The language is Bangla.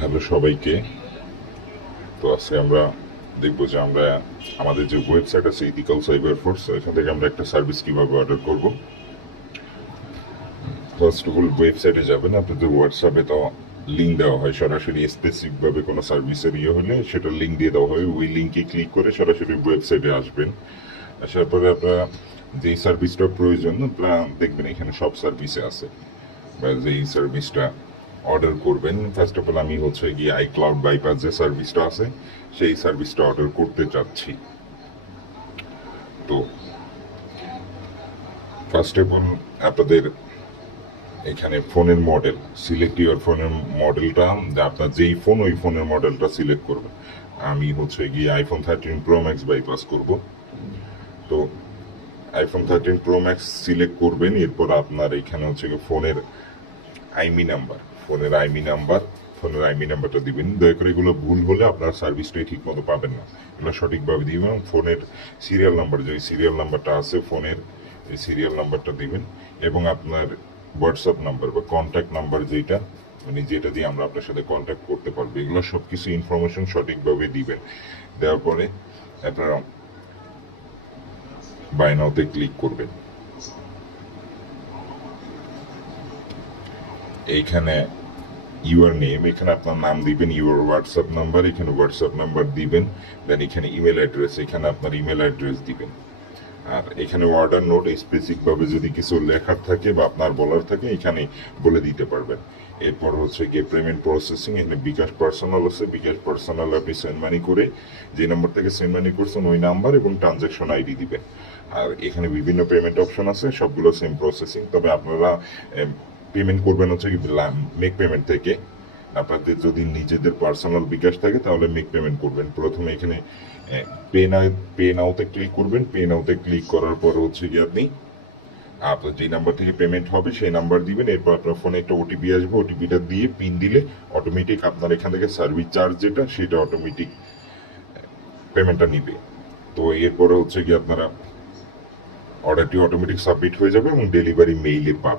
হ্যালো সবাইকে। তো আজকে আমরা দেখবো যে আমরা আমাদের যে ওয়েবসাইট আছে ইথিক্যাল সাইবার ফোর্স, এখান থেকে আমরা একটা সার্ভিস কিভাবে অর্ডার করব। ফার্স্ট অফ অল ওয়েবসাইটে যাবেন, আপনাদের হোয়াটসঅ্যাপে তো লিঙ্ক দেওয়া হয়, সরাসরি স্পেসিফিকভাবে কোনো সার্ভিসের হলে সেটা লিঙ্ক দিয়ে দেওয়া হয়। ওই লিঙ্কে ক্লিক করে সরাসরি ওয়েবসাইটে আসবেন। আসার পরে আপনারা যেই সার্ভিসটা প্রয়োজন আপনারা দেখবেন এখানে সব সার্ভিসে আছে, বা যেই সার্ভিসটা অর্ডার করবেন। ফার্স্ট অফ অল আমি হচ্ছে গিয়ে আইক্লাউড বাইপাস যে সার্ভিসটা আছে সেই সার্ভিসটা অর্ডার করতে চাচ্ছি। তো ফার্স্ট অফ অল আপনাদের এখানে ফোনের মডেল সিলেক্ট, ইউর ফোনের মডেলটা, আপনার যেই ফোন ওই ফোনের মডেলটা সিলেক্ট করবেন। আমি হচ্ছে গিয়ে আইফোন 13 প্রো ম্যাক্স বাইপাস করব। তো আইফোন 13 প্রো ম্যাক্স সিলেক্ট করবেন। এরপর আপনার এখানে হচ্ছে গিয়ে ফোনের আইমি নাম্বারটা দিবেন। দয়া করে এগুলো ভুল হলে আপনার সার্ভিসটাই ঠিক মতো পাবেন না, এগুলো সঠিকভাবে দিবেন। ফোনের সিরিয়াল নাম্বার, যে সিরিয়াল নাম্বারটা আছে ফোনের, এই সিরিয়াল নাম্বারটা দিবেন। এবং আপনার হোয়াটসঅ্যাপ নাম্বার বা কন্ট্যাক্ট নাম্বার যেটা, মানে যেটা দিয়ে আমরা আপনার সাথে কন্ট্যাক্ট করতে পারবো, এগুলো সব কিছু ইনফরমেশন সঠিকভাবে দিবেন। দেওয়ার পরে আপনারা বাই নাওতে ক্লিক করবেন। এইখানে ইউর নেম, এখানে আপনার নাম দিবেন। ইউর হোয়াটসঅ্যাপ নাম্বার, এখানে হোয়াটসঅ্যাপ নাম্বার দিবেন। দেন এখানে ইমেল অ্যাড্রেস, এখানে আপনার ইমেল অ্যাড্রেস দিবেন। আর এখানে অর্ডার নোট স্পেসিফিকভাবে যদি কিছু লেখার থাকে বা আপনার বলার থাকে এখানে বলে দিতে পারবেন। এরপর হচ্ছে গিয়ে পেমেন্ট প্রসেসিং, এখানে বিকাশ পার্সোনাল আছে, বিকাশ পার্সোনাল আপনি সেন্ড মানি করে যে নাম্বার থেকে সেন্ড মানি করছেন ওই নাম্বার এবং ট্রানজ্যাকশন আইডি দিবেন। আর এখানে বিভিন্ন পেমেন্ট অপশন আছে, সবগুলো সেম প্রসেসিং। তবে আপনারা পেমেন্ট করবেন হচ্ছে কি মেক পেমেন্ট থেকে। আপনাদের যদি নিজেদের পার্সোনাল বিকাশ থাকে তাহলে মেক পেমেন্ট করবেন। প্রথমে এখানে পে নাওতে ক্লিক করবেন। পে নাওতে ক্লিক করার পর হচ্ছে কি আপনি আপনার যে নাম্বার থেকে পেমেন্ট হবে সেই নাম্বার দিবেন। এরপর আপনার ফোনে একটা ওটিপি আসবে, ওটিপিটা দিয়ে পিন দিলে অটোমেটিক আপনার এখান থেকে সার্ভিস চার্জ যেটা সেটা অটোমেটিক পেমেন্টটা নিবে। তো এরপরে হচ্ছে কি আপনারা অর্ডারটি অটোমেটিক সাবমিট হয়ে যাবে এবং ডেলিভারি মেইলে পাবেন।